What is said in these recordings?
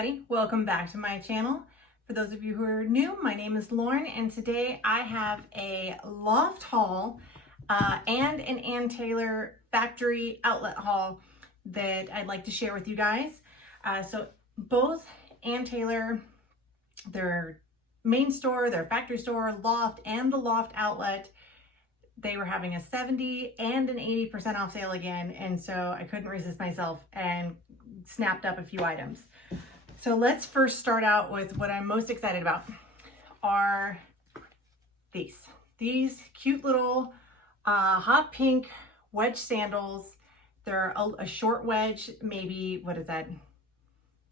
everybody, welcome back to my channel. For those of you who are new, my name is Lauren and today I have a LOFT haul and an Ann Taylor factory outlet haul that I'd like to share with you guys. So both Ann Taylor, their main store, their factory store, LOFT, and the LOFT outlet, they were having a 70 and an 80% off sale again, and so I couldn't resist myself and snapped up a few items. So let's first start out with what I'm most excited about are these cute little hot pink wedge sandals. They're a short wedge, maybe, what is that,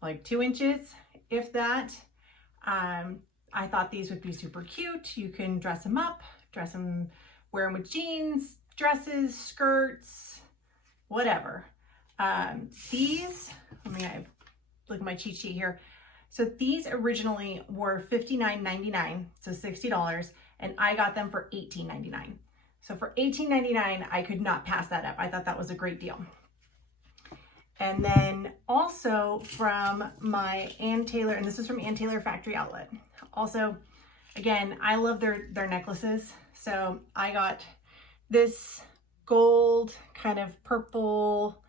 like 2 inches, if that. I thought these would be super cute. You can dress them up, wear them with jeans, dresses, skirts, whatever. These, look at my cheat sheet here. So these originally were $59.99, so $60, and I got them for $18.99. So for $18.99, I could not pass that up. I thought that was a great deal. And then also from my Ann Taylor, and this is from Ann Taylor Factory Outlet. Also, again, I love their necklaces. So I got this gold kind of purple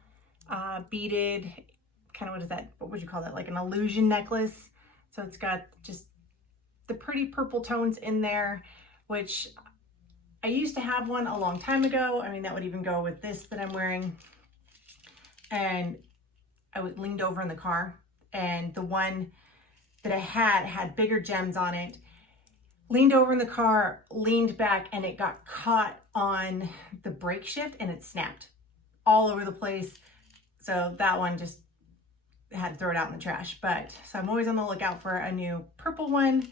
beaded, kind of, what is that? What would you call that? Like an illusion necklace. So it's got just the pretty purple tones in there, which I used to have one a long time ago. I mean, that would even go with this that I'm wearing. And I leaned over in the car, and the one that I had bigger gems on it. Leaned over in the car, leaned back, and it got caught on the brake shift and it snapped all over the place. So that one just had to throw it out in the trash. But so I'm always on the lookout for a new purple one.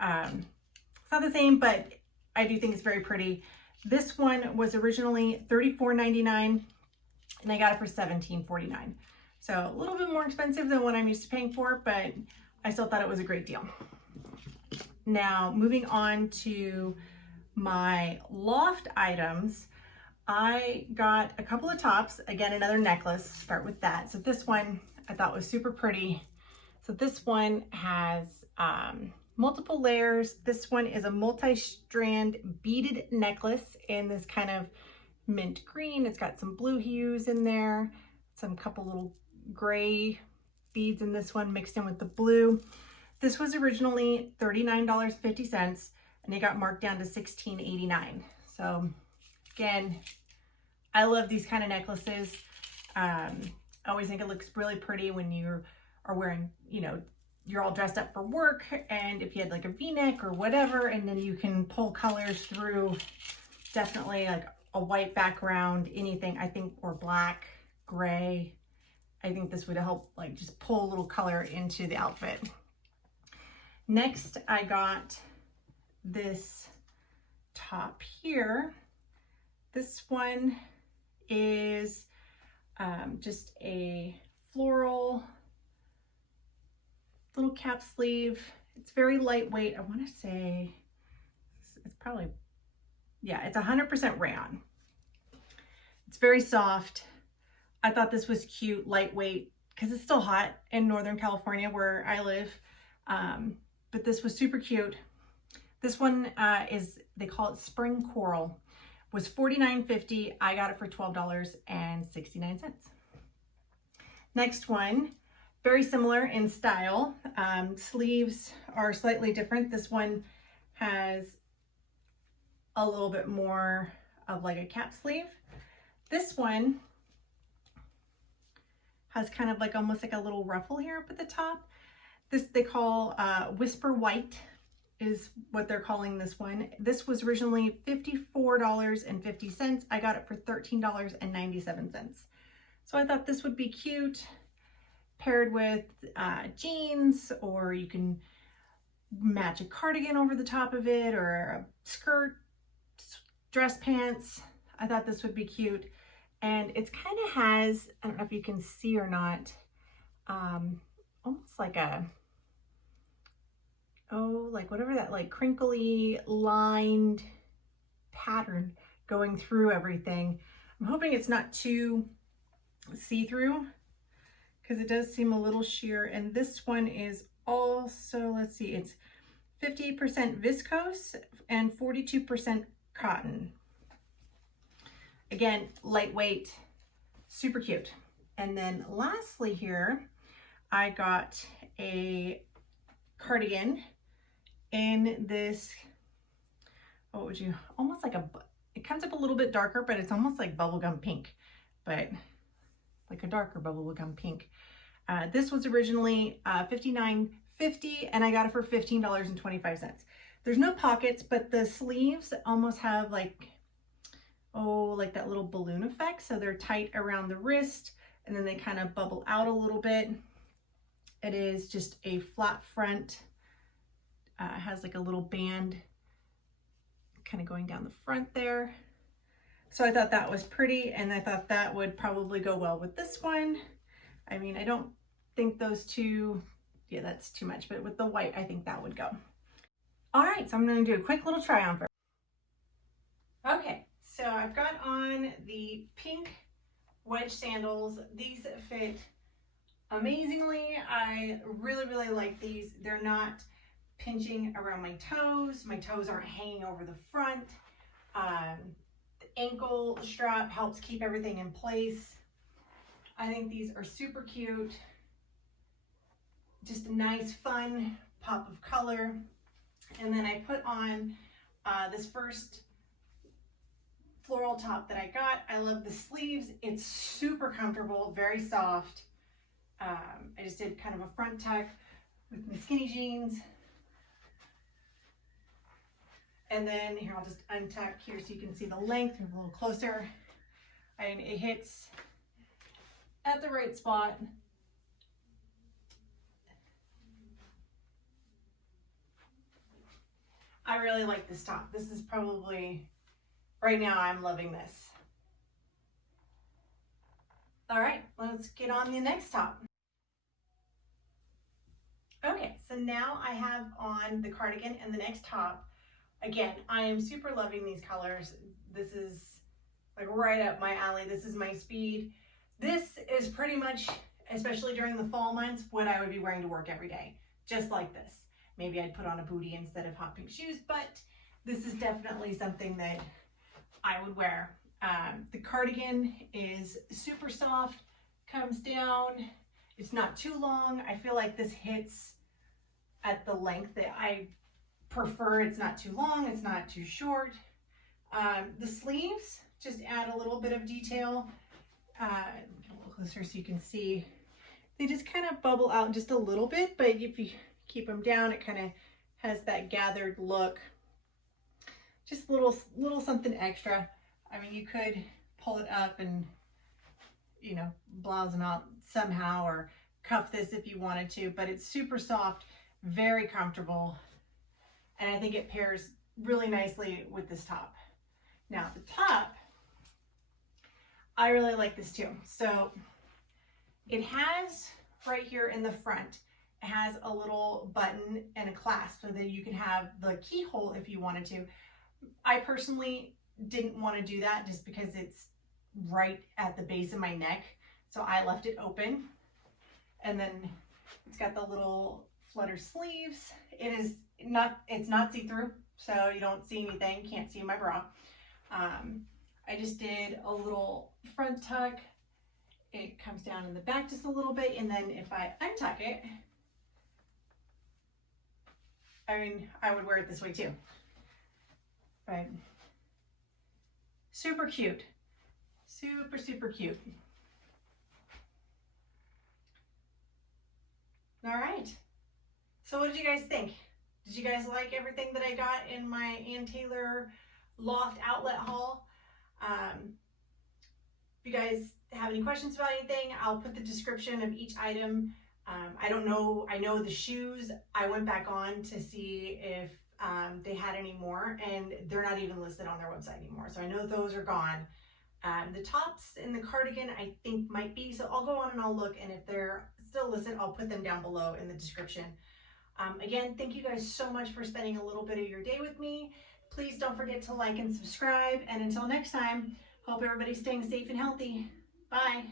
It's not the same, but I do think it's very pretty. This one was originally $34.99 and I got it for $17.49. So a little bit more expensive than what I'm used to paying for, but I still thought it was a great deal. Now, moving on to my LOFT items, I got a couple of tops. Again, another necklace, start with that. So this one I thought was super pretty. So this one has multiple layers. This one is a multi-strand beaded necklace in this kind of mint green. It's got some blue hues in there, some couple little gray beads in this one mixed in with the blue. This was originally $39.50 and it got marked down to $16.89. So again, I love these kind of necklaces. I always think it looks really pretty when you are wearing, you know, you're all dressed up for work, and if you had like a V-neck or whatever, and then you can pull colors through, definitely like a white background, anything, I think, or black, gray. I think this would help like just pull a little color into the outfit. Next, I got this top here. This one is just a floral little cap sleeve. It's very lightweight. I want to say it's probably, yeah, it's 100% rayon. It's very soft. I thought this was cute, lightweight, because it's still hot in Northern California where I live. But this was super cute. This one is, they call it Spring Coral. Was $49.50. I got it for $12.69. Next one, very similar in style. Sleeves are slightly different. This one has a little bit more of like a cap sleeve. This one has kind of like almost like a little ruffle here up at the top. This they call Whisper White is what they're calling this one. This was originally $54.50. I got it for $13.97. So I thought this would be cute, paired with jeans, or you can match a cardigan over the top of it, or a skirt, dress pants. I thought this would be cute. And it's kind of has, I don't know if you can see or not, almost like a, like whatever that like crinkly lined pattern going through everything. I'm hoping it's not too see-through, because it does seem a little sheer. And this one is also, let's see, it's 50% viscose and 42% cotton. Again, lightweight, super cute. And then lastly here, I got a cardigan in this, what would you, almost like a, it comes up a little bit darker, but it's almost like bubblegum pink, but like a darker bubblegum pink. This was originally $59.50 and I got it for $15.25. There's no pockets, but the sleeves almost have like, oh, like that little balloon effect. So they're tight around the wrist and then they kind of bubble out a little bit. It is just a flat front, has like a little band kind of going down the front there. So I thought that was pretty, and I thought that would probably go well with this one. I mean, I don't think those two, yeah, that's too much, but with the white, I think that would go. All right, so I'm gonna do a quick little try on first. Okay, so I've got on the pink wedge sandals. These fit amazingly. I really, really like these. They're not pinching around my toes. My toes aren't hanging over the front. The ankle strap helps keep everything in place. I think these are super cute. Just a nice, fun pop of color. And then I put on this first floral top that I got. I love the sleeves. It's super comfortable, very soft. I just did kind of a front tuck with my skinny jeans. And then here, I'll just untuck here so you can see the length a little closer. And it hits at the right spot. I really like this top. This is probably, right now I'm loving this. All right, let's get on the next top. Okay, so now I have on the cardigan and the next top. Again, I am super loving these colors. This is like right up my alley. This is my speed. This is pretty much, especially during the fall months, what I would be wearing to work every day, just like this. Maybe I'd put on a bootie instead of hot pink shoes, but this is definitely something that I would wear. The cardigan is super soft, comes down. It's not too long. I feel like this hits at the length that I prefer. It's not too long, it's not too short. The sleeves just add a little bit of detail. Get a little closer so you can see. They just kind of bubble out just a little bit, but if you keep them down, it kind of has that gathered look. Just a little something extra. I mean, you could pull it up and, you know, blouse them out somehow or cuff this if you wanted to, but it's super soft, very comfortable. And I think it pairs really nicely with this top. Now the top, I really like this too. So it has right here in the front, it has a little button and a clasp so that you can have the keyhole if you wanted to. I personally didn't want to do that just because it's right at the base of my neck. So I left it open. And then it's got the little flutter sleeves. It's not see-through, so you don't see anything, can't see my bra. I just did a little front tuck. It comes down in the back just a little bit, and then if I untuck it, I mean, I would wear it this way too. Right. Super cute. Super, super cute. All right. So what did you guys think? Did you guys like everything that I got in my Ann Taylor Loft outlet haul? If you guys have any questions about anything, I'll put the description of each item. I don't know, I know the shoes, I went back on to see if they had any more, and they're not even listed on their website anymore. So I know those are gone. The tops and the cardigan I think might be, so I'll go on and I'll look, and if they're still listed, I'll put them down below in the description. Again, thank you guys so much for spending a little bit of your day with me. Please don't forget to like and subscribe, and until next time, hope everybody's staying safe and healthy. Bye.